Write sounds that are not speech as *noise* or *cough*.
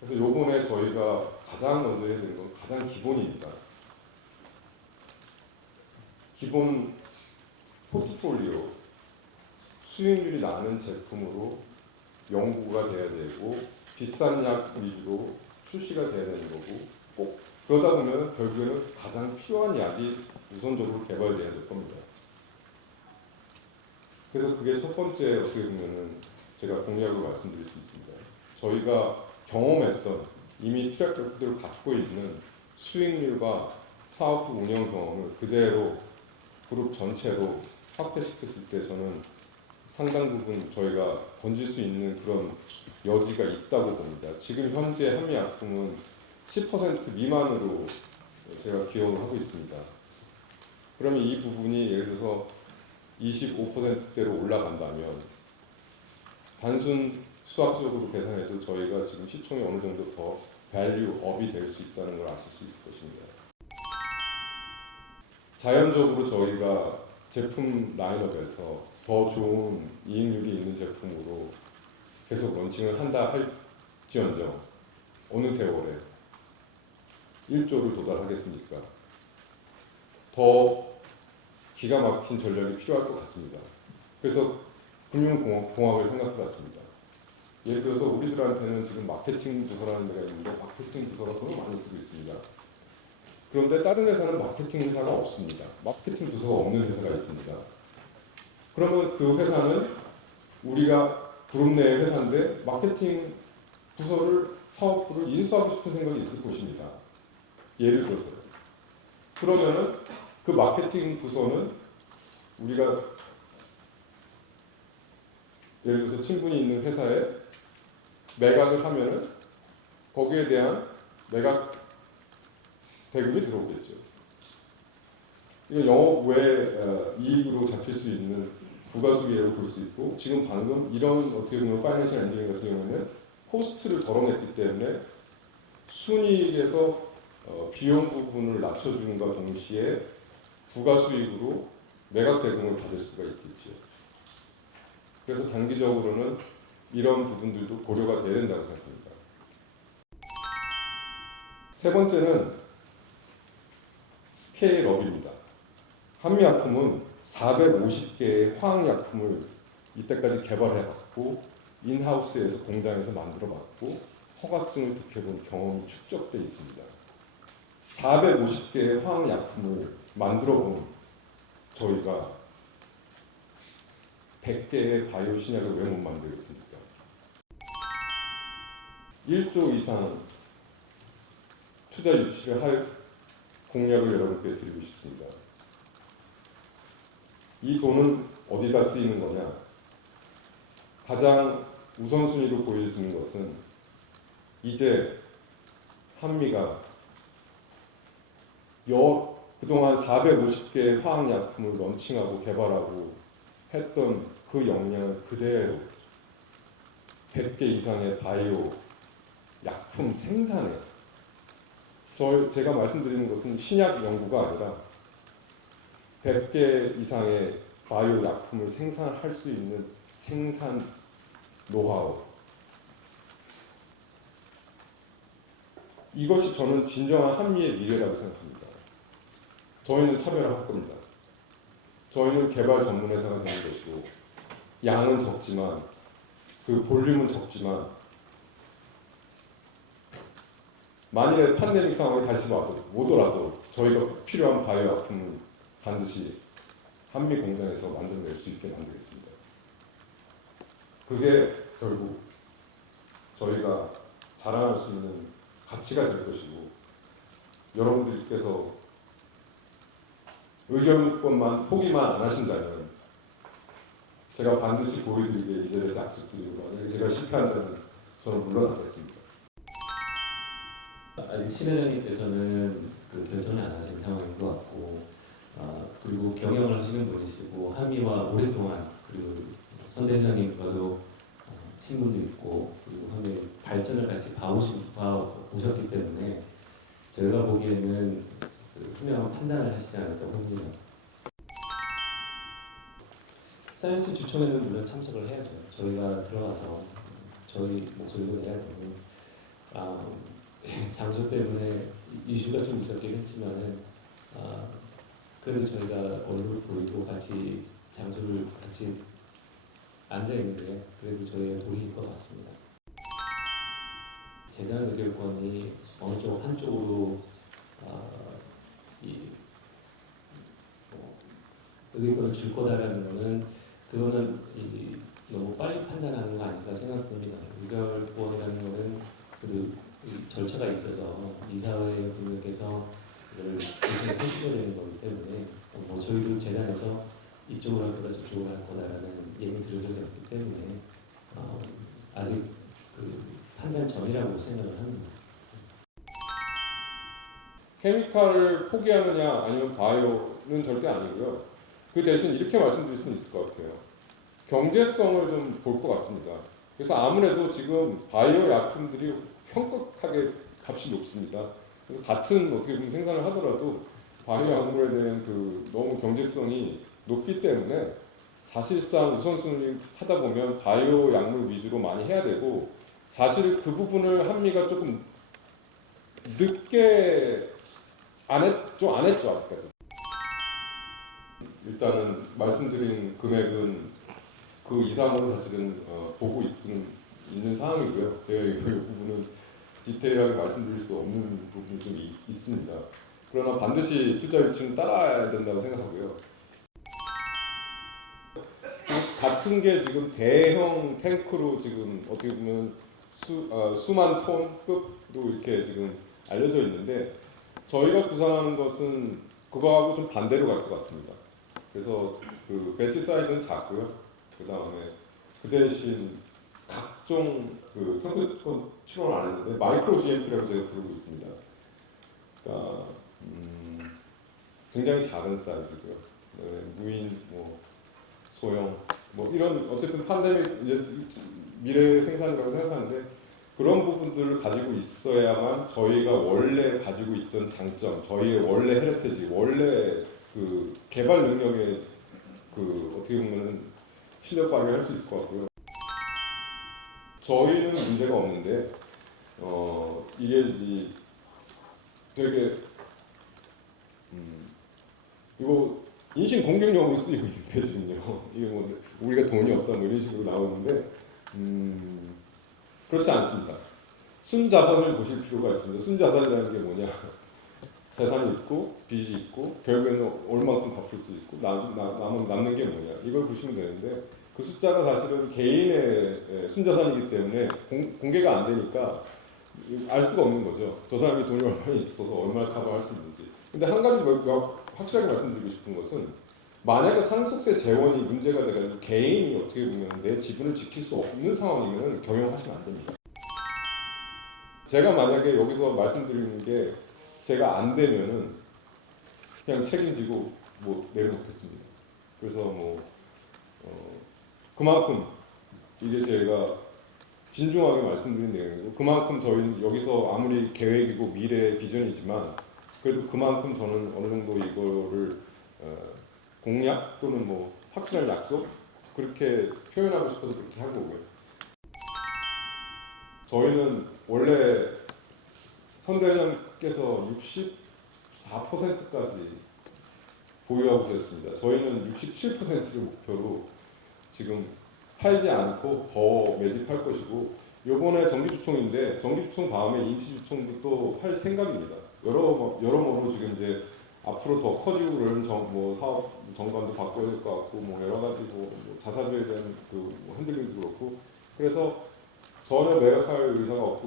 그래서 요번에 저희가 가장 먼저 해야 되는 건 가장 기본입니다. 기본 포트폴리오 수익률이 나는 제품으로 연구가 돼야 되고 비싼 약 위주로 출시가 돼야 되는 거고 꼭 그러다 보면 결국에는 가장 필요한 약이 우선적으로 개발돼야 될 겁니다. 그래서 그게 첫 번째 어떻게 보면은 제가 공약으로 말씀드릴 수 있습니다. 저희가 경험했던 이미 트랙 레코드를 갖고 있는 수익률과 사업부 운영 경험을 그대로 그룹 전체로 확대시켰을 때 저는 상당 부분 저희가 건질 수 있는 그런 여지가 있다고 봅니다. 지금 현재 한미약품은 10% 미만으로 제가 기억을 하고 있습니다. 그러면 이 부분이 예를 들어서 25%대로 올라간다면 단순 수학적으로 계산해도 저희가 지금 시총이 어느 정도 더 밸류 업이 될 수 있다는 걸 아실 수 있을 것입니다. 자연적으로 저희가 제품 라인업에서 더 좋은 이익률이 있는 제품으로 계속 런칭을 한다 할지언정 어느 세월에 1조를 도달하겠습니까? 더 기가 막힌 전략이 필요할 것 같습니다. 그래서 금융공학을 생각해 봤습니다. 예를 들어서 우리들한테는 지금 마케팅 부서라는 데가 있는데 마케팅 부서가 돈을 많이 쓰고 있습니다. 그런데 다른 회사는 마케팅 회사가 없습니다. 마케팅 부서가 없는 회사가 있습니다. 그러면 그 회사는 우리가 그룹 내 회사인데 마케팅 부서를 사업부를 인수하고 싶은 생각이 있을 것입니다. 예를 들어서요. 그러면은 그 마케팅 부서는 우리가 예를 들어서 친분이 있는 회사에 매각을 하면은 거기에 대한 매각 대금이 들어오겠죠. 이건 영업 외 어, 이익으로 잡힐 수 있는 부가수익이라고 볼 수 있고 지금 방금 이런 어떻게 보면 파이낸셜 엔지니어 같은 경우에는 코스트를 덜어냈기 때문에 순이익에서 어, 비용 부분을 낮춰주는과 동시에 부가 수익으로 매각 대금을 받을 수가 있겠죠. 그래서 단기적으로는 이런 부분들도 고려가 돼야 된다고 생각합니다. 세 번째는 스케일업입니다. 한미약품은 450개의 화학약품을 이때까지 개발해봤고 인하우스에서 공장에서 만들어봤고 허가증을 득해본 경험이 축적돼 있습니다. 450개의 화학약품을 만들어 본 저희가 100개의 바이오 신약을 왜 못 만들겠습니까? 1조 이상 투자 유치를 할 공약을 여러분께 드리고 싶습니다. 이 돈은 어디다 쓰이는 거냐? 가장 우선순위로 보여지는 것은 이제 한미가 여 그동안 450개의 화학약품을 런칭하고 개발하고 했던 그 역량을 그대로 100개 이상의 바이오 약품 생산에 저 제가 말씀드리는 것은 신약 연구가 아니라 100개 이상의 바이오 약품을 생산할 수 있는 생산 노하우 이것이 저는 진정한 한미의 미래라고 생각합니다. 저희는 차별화할 겁니다. 저희는 개발 전문 회사가 되는 것이고 양은 적지만 그 볼륨은 적지만 만일에 팬데믹 상황이 다시 와도 오더라도 저희가 필요한 바이오 약품은 반드시 한미 공장에서 만들어낼 수 있게 만들겠습니다. 그게 결국 저희가 자랑할 수 있는 가치가 될 것이고 여러분들께서 의견권만 포기만 안 하신다면 제가 반드시 보여드리게 이 자리에서 약속드리고 만약에 제가 실패한다면 저는 물러나겠습니다. 아직 신 회장님께서는 그 결정을 안 하신 상황인 것 같고 아, 그리고 경영을 하시는 분이시고 한미와 오랫동안 그리고 선 대장님과도 어, 친분도 있고 그리고 한미 발전을 같이 봐오신 봐오셨기 때문에 제가 보기에는 그 투명한 판단을 하시지 않을까 봅니다. 사이언스 주총에는 물론 참석을 해야죠. 저희가 들어가서 저희 목소리도 내야 되고 아, *laughs* 장소 때문에 이슈가 좀 있었긴 했지만은 아, 그래도 저희가 얼굴 보이고 같이 장소를 같이 앉아 있는데 그래도 저희의 도리인 것 같습니다. 재단 의결권이 어느 쪽 한쪽으로 뭐, 의결권을 줄 거다라는 거는 그거는 이, 너무 빨리 판단하는 거 아닌가 생각됩니다. 의결권이라는 거는 그이 절차가 있어서 이사회 분들께서 결정해 주셔야 되는 거기 때문에 뭐 저희도 재단에서 이쪽으로 할 거다 저쪽으로 할 거다라는 얘기 들은 적이 없기 때문에 어, 아직 그 판단 전이라고 생각을 합니다. 케미칼을 포기하느냐 아니면 바이오는 절대 아니고요. 그 대신 이렇게 말씀드릴 수는 있을 것 같아요. 경제성을 좀 볼 것 같습니다. 그래서 아무래도 지금 바이오 약품들이 현격하게 값이 높습니다. 그래서 같은 어떻게 보면 생산을 하더라도 바이오 약물에 대한 그 너무 경제성이 높기 때문에 사실상 우선순위 하다 보면 바이오 약물 위주로 많이 해야 되고 사실 그 부분을 한미가 조금 늦게 안 했죠, 안 했죠 아직까지. 일단은 말씀드린 금액은 그 이상으로 사실은 어, 보고 있는, 있는 상황이고요. 제가 이 부분은 디테일하게 말씀드릴 수 없는 부분이 좀 이- 있습니다. 그러나 반드시 투자 유치는 따라야 된다고 생각하고요. 같은 게 지금 대형 탱크로 지금 어떻게 보면 수, 어, 수만 톤급도 이렇게 지금 알려져 있는데 저희가 구상하는 것은 그거하고 좀 반대로 갈 것 같습니다. 그래서 그 배치 사이즈는 작고요. 그 다음에 그 대신 각종 그 성격권 출원 안 했는데 마이크로 GMP라고 제가 부르고 있습니다. 그러니까 음, 굉장히 작은 사이즈고요. 네, 무인, 뭐 소형, 뭐 이런 어쨌든 팬데믹 이제 미래 생산이라고 생각하는데 그런 부분들을 가지고 있어야만 저희가 원래 가지고 있던 장점, 저희의 원래 헤리테지, 원래 그 개발 능력의 그 어떻게 보면은 실력 발휘할 수 있을 것 같고요. 저희는 문제가 없는데 어 이게 이 되게 음 이거 인신 공격용으로 쓰이고 있는데 지금요. 이게 뭐 우리가 돈이 없다 뭐 이런 식으로 나오는데 음 그렇지 않습니다. 순자산을 보실 필요가 있습니다. 순자산이라는 게 뭐냐? *laughs* 재산이 있고 빚이 있고 결국에는 얼마큼 갚을 수 있고 남, 나, 남은 남는 게 뭐냐? 이걸 보시면 되는데 그 숫자가 사실은 개인의 예, 순자산이기 때문에 공, 공개가 안 되니까 알 수가 없는 거죠. 저 사람이 돈이 얼마나 있어서 얼마나 커버할 수 있는지. 근데 한 가지 뭐- 뭐 확실하게 말씀드리고 싶은 것은 만약에 상속세 재원이 문제가 돼가지고 개인이 어떻게 보면 내 지분을 지킬 수 없는 상황이면 경영하시면 안 됩니다. 제가 만약에 여기서 말씀드리는 게 제가 안 되면은 그냥 책임지고 뭐 내려놓겠습니다. 그래서 뭐 어, 그만큼 이게 제가 진중하게 말씀드린 내용이고 그만큼 저희는 여기서 아무리 계획이고 미래 비전이지만 그래도 그만큼 저는 어느 정도 이거를 어, 공약 또는 뭐 확실한 약속 그렇게 표현하고 싶어서 그렇게 한 거고요. 저희는 원래 선대장께서 64%까지 보유하고 계셨습니다. 저희는 67%를 목표로 지금 팔지 않고 더 매집할 것이고 요번에 정기주총인데 정기주총 다음에 임시주총도 또 할 생각입니다. 여러 여러모로 지금 이제 앞으로 더 커지고 그러는 정, 뭐 사업 정관도 바꿔야 될 것 같고 뭐 여러 가지 뭐, 뭐 자사주에 대한 그 뭐 흔들림도 그렇고. 그래서 저는 매각할 의사가 없고